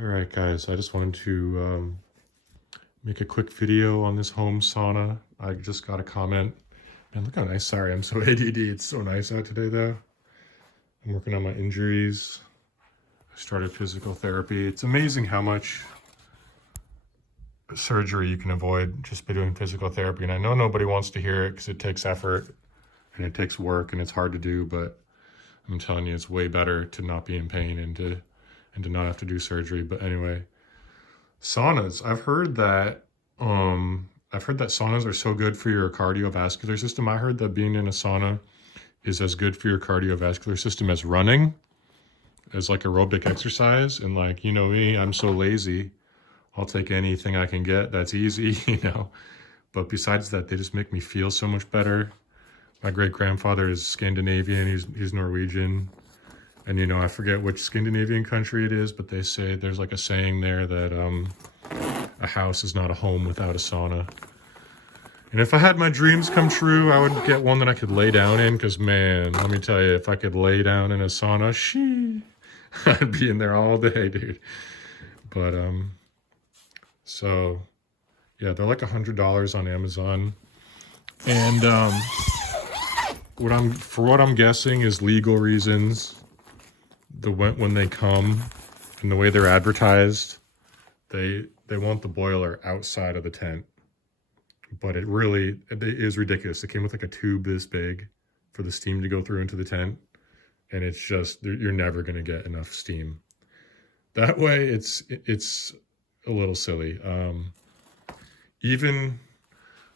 All right, guys, I just wanted to make a quick video on this home sauna. I just got a comment. Man, look how nice. Sorry, I'm so ADD. It's so nice out today, though. I'm working on my injuries. I started physical therapy. It's amazing how much surgery you can avoid just by doing physical therapy. And I know nobody wants to hear it because it takes effort and it takes work and it's hard to do, but I'm telling you, it's way better to not be in pain and to not have to do surgery. But anyway, saunas. I've heard that saunas are so good for your cardiovascular system. I heard that being in a sauna is as good for your cardiovascular system as running, as like aerobic exercise. And like, you know me, I'm so lazy. I'll take anything I can get that's easy, But besides that, they just make me feel so much better. My great grandfather is Scandinavian, he's Norwegian. And I forget which Scandinavian country it is, but they say there's like a saying there that a house is not a home without a sauna. And if I had my dreams come true, I would get one that I could lay down in, because man, let me tell you, if I could lay down in a sauna, I'd be in there all day, dude. But so yeah, they're like $100 on Amazon. And what I'm guessing is legal reasons. When they come and the way they're advertised, they want the boiler outside of the tent. But it is ridiculous. It came with like a tube this big for the steam to go through into the tent. And it's just, you're never going to get enough steam. That way, it's a little silly. Even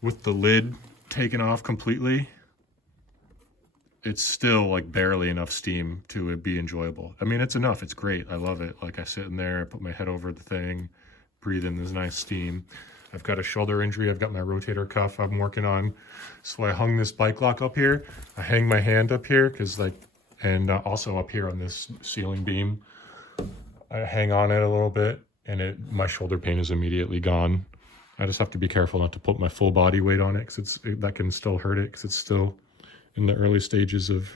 with the lid taken off completely, it's still like barely enough steam to be enjoyable. I mean, it's enough. It's great. I love it. Like I sit in there, I put my head over the thing, breathe in this nice steam. I've got a shoulder injury. I've got my rotator cuff I'm working on. So I hung this bike lock up here. I hang my hand up here and also up here on this ceiling beam. I hang on it a little bit and my shoulder pain is immediately gone. I just have to be careful not to put my full body weight on it because that can still hurt it because it's still in the early stages of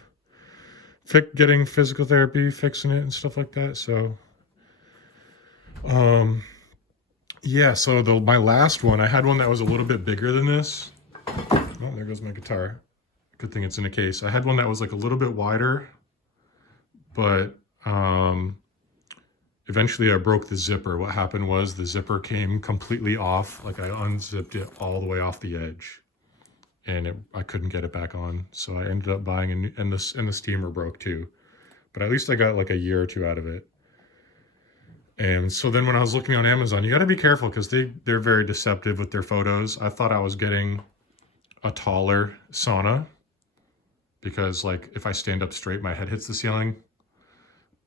getting physical therapy, fixing it and stuff like that. So, yeah, so my last one, I had one that was a little bit bigger than this. Oh, there goes my guitar. Good thing it's in a case. I had one that was like a little bit wider, but eventually I broke the zipper. What happened was the zipper came completely off. Like I unzipped it all the way off the edge. And I couldn't get it back on. So I ended up buying and the steamer broke too. But at least I got like a year or two out of it. And so then when I was looking on Amazon, you got to be careful because they're very deceptive with their photos. I thought I was getting a taller sauna because like if I stand up straight, my head hits the ceiling.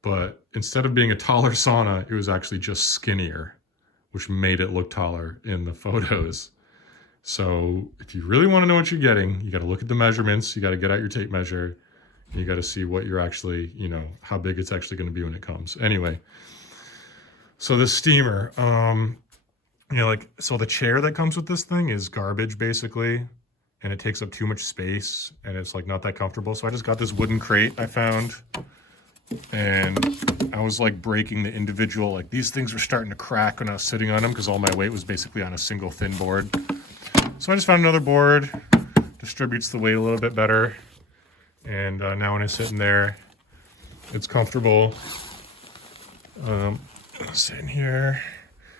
But instead of being a taller sauna, it was actually just skinnier, which made it look taller in the photos. So if you really want to know what you're getting, you got to look at the measurements. You got to get out your tape measure. And you got to see what you're actually, how big it's actually going to be when it comes. Anyway, so the steamer, so the chair that comes with this thing is garbage basically. And it takes up too much space and it's like not that comfortable. So I just got this wooden crate I found. And I was like breaking the individual, like these things were starting to crack when I was sitting on them because all my weight was basically on a single thin board. So I just found another board, distributes the weight a little bit better. And now when I sit in there, it's comfortable. Sitting here,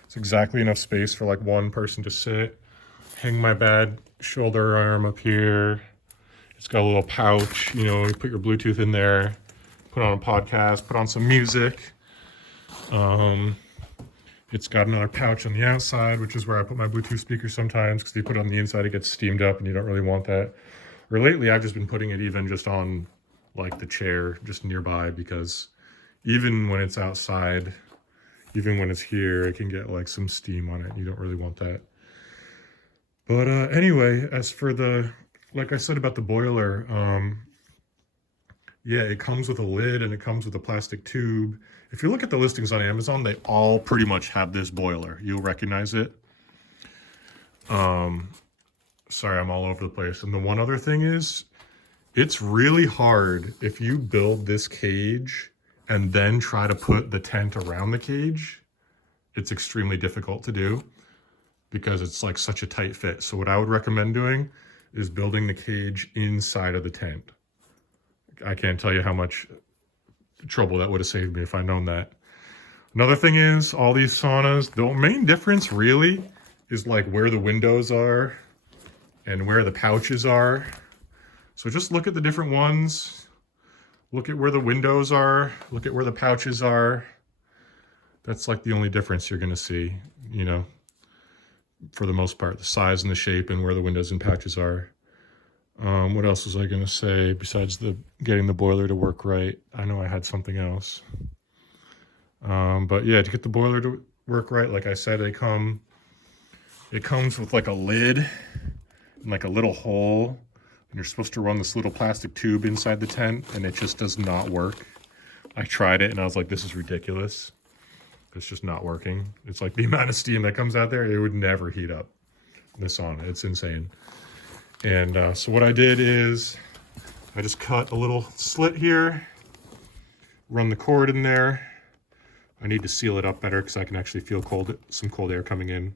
it's exactly enough space for like one person to sit. Hang my bad shoulder arm up here. It's got a little pouch, you put your Bluetooth in there, put on a podcast, put on some music. It's got another pouch on the outside, which is where I put my Bluetooth speaker sometimes, because you put it on the inside, it gets steamed up and you don't really want that. Or lately, I've just been putting it even just on like the chair, just nearby, because even when it's outside, even when it's here, it can get like some steam on it. You don't really want that. But anyway, as for like I said about the boiler, yeah, it comes with a lid and it comes with a plastic tube. If you look at the listings on Amazon, they all pretty much have this boiler. You'll recognize it. Sorry, I'm all over the place. And the one other thing is, it's really hard if you build this cage and then try to put the tent around the cage. it's extremely difficult to do because it's like such a tight fit. So what I would recommend doing is building the cage inside of the tent. I can't tell you how much trouble that would have saved me if I'd known that. Another thing is all these saunas, the main difference really is like where the windows are and where the pouches are. So just look at the different ones. Look at where the windows are. Look at where the pouches are. That's like the only difference you're going to see, you know, for the most part, the size and the shape and where the windows and pouches are. What else was I going to say besides getting the boiler to work right? I know I had something else. But yeah, to get the boiler to work right, like I said, it comes with like a lid and like a little hole. And you're supposed to run this little plastic tube inside the tent, and it just does not work. I tried it and I was like, this is ridiculous. It's just not working. It's like the amount of steam that comes out there, it would never heat up the sauna. It's insane. And so what I did is I just cut a little slit here, run the cord in there. I need to seal it up better because I can actually feel some cold air coming in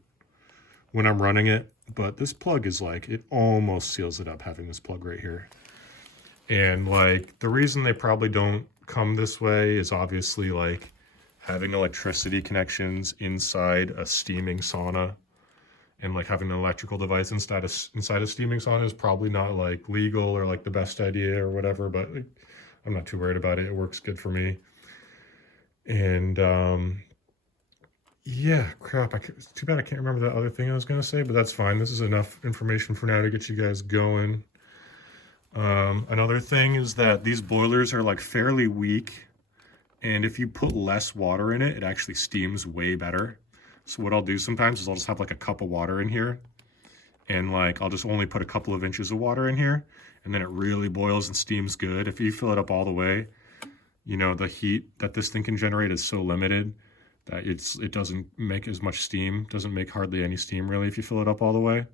when I'm running it. But this plug is like, it almost seals it up having this plug right here. And like the reason they probably don't come this way is obviously like having electricity connections inside a steaming sauna and like having an electrical device inside a steaming sauna is probably not like legal or like the best idea or whatever, but I'm not too worried about it. It works good for me. And yeah, crap. It's too bad I can't remember that other thing I was going to say, but that's fine. This is enough information for now to get you guys going. Another thing is that these boilers are like fairly weak, and if you put less water in it, it actually steams way better. So what I'll do sometimes is I'll just have like a cup of water in here, and like I'll just only put a couple of inches of water in here, and then it really boils and steams good. If you fill it up all the way, you know, the heat that this thing can generate is so limited that it doesn't make as much steam, doesn't make hardly any steam really if you fill it up all the way.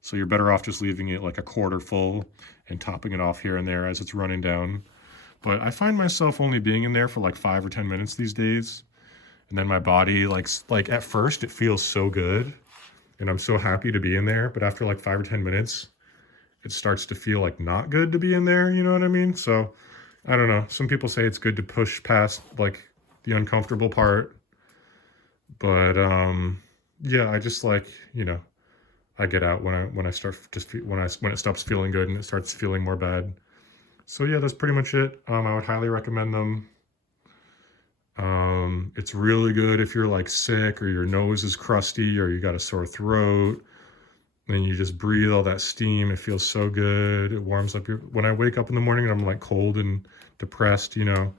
So you're better off just leaving it like a quarter full and topping it off here and there as it's running down. But I find myself only being in there for like 5 or 10 minutes these days. And then my body, like at first it feels so good and I'm so happy to be in there. But after like 5 or 10 minutes, it starts to feel like not good to be in there. You know what I mean? So I don't know. Some people say it's good to push past like the uncomfortable part. But yeah, I just like, you know, I get out when I start when it stops feeling good and it starts feeling more bad. So yeah, that's pretty much it. I would highly recommend them. It's really good if you're like sick or your nose is crusty or you got a sore throat. Then you just breathe all that steam. It feels so good. It warms up when I wake up in the morning and I'm like cold and depressed, you know,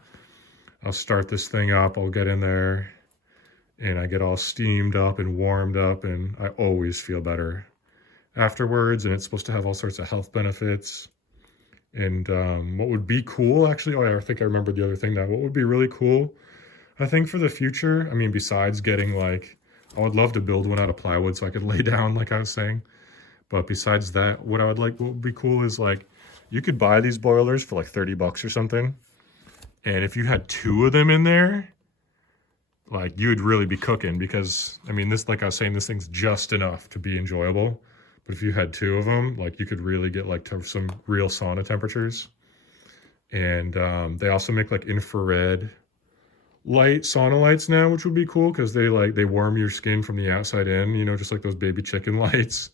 I'll start this thing up, I'll get in there and I get all steamed up and warmed up and I always feel better afterwards. And it's supposed to have all sorts of health benefits. And what would be cool, actually, I think I remembered the other thing now. What would be really cool, I think for the future, I mean, besides getting like, I would love to build one out of plywood so I could lay down like I was saying. But besides that, what would be cool is like, you could buy these boilers for like $30 or something. And if you had 2 of them in there, like you would really be cooking because, I mean, this, like I was saying, this thing's just enough to be enjoyable. But if you had 2 of them, like you could really get like to some real sauna temperatures. And they also make like infrared light sauna lights now, which would be cool because they warm your skin from the outside in, you know, just like those baby chicken lights.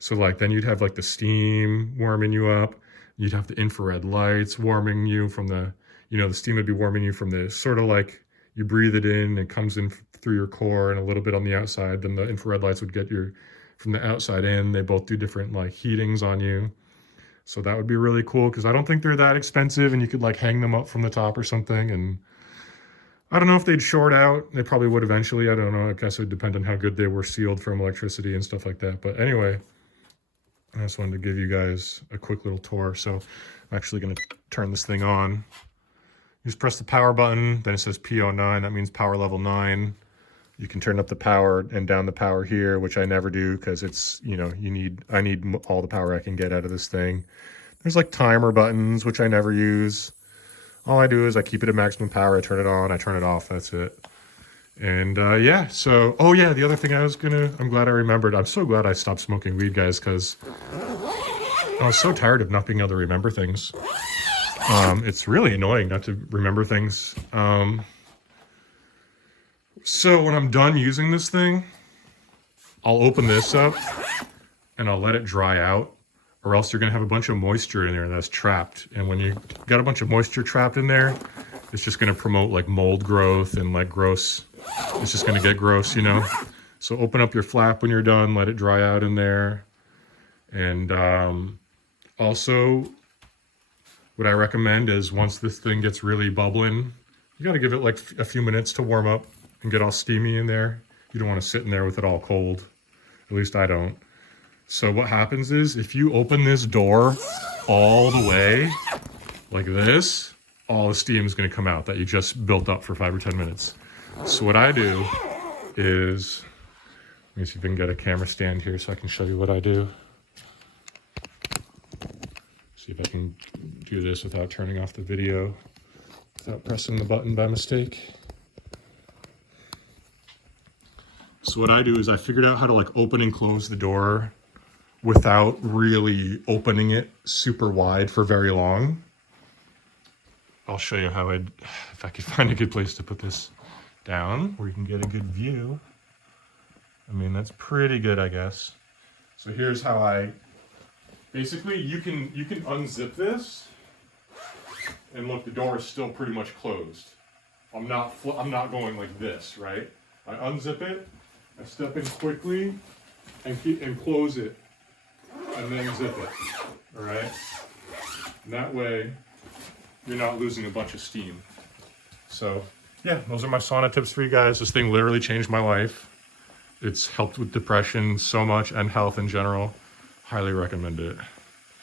So like then you'd have like the steam warming you up. You'd have the infrared lights warming you from the, you know, the steam would be warming you from the sort of like you breathe it in, it comes in through your core and a little bit on the outside. Then the infrared lights would get you from the outside in. They both do different like heatings on you. So that would be really cool because I don't think they're that expensive and you could like hang them up from the top or something. And I don't know if they'd short out. They probably would eventually. I don't know. I guess it would depend on how good they were sealed from electricity and stuff like that. But anyway, I just wanted to give you guys a quick little tour. So I'm actually going to turn this thing on. You just press the power button, then it says P09. That means power level 9. You can turn up the power and down the power here, which I never do because it's, you know, I need all the power I can get out of this thing. There's like timer buttons, which I never use. All I do is I keep it at maximum power, I turn it on, I turn it off, that's it. And yeah, so, oh yeah, the other thing I'm glad I remembered. I'm so glad I stopped smoking weed, guys, because I was so tired of not being able to remember things. It's really annoying not to remember things. So when I'm done using this thing, I'll open this up and I'll let it dry out, or else you're gonna have a bunch of moisture in there that's trapped. And when you got a bunch of moisture trapped in there, it's just gonna promote like mold growth and like gross. It's just gonna get gross, you know? So open up your flap when you're done, let it dry out in there. And also, what I recommend is once this thing gets really bubbling, you gotta give it like a few minutes to warm up and get all steamy in there. You don't wanna sit in there with it all cold. At least I don't. So what happens is if you open this door all the way like this, all the steam is gonna come out that you just built up for 5 or 10 minutes. So what I do is, let me see if I can get a camera stand here so I can show you what I do. See if I can do this without turning off the video, without pressing the button by mistake. So what I do is I figured out how to like open and close the door without really opening it super wide for very long. I'll show you how if I could find a good place to put this down where you can get a good view. I mean, that's pretty good, I guess. So here's how basically you can unzip this, and look, the door is still pretty much closed. I'm not going like this, right? I unzip it, I step in quickly, and close it, and then zip it. All right. And that way, you're not losing a bunch of steam. So yeah, those are my sauna tips for you guys. This thing literally changed my life. It's helped with depression so much and health in general. Highly recommend it.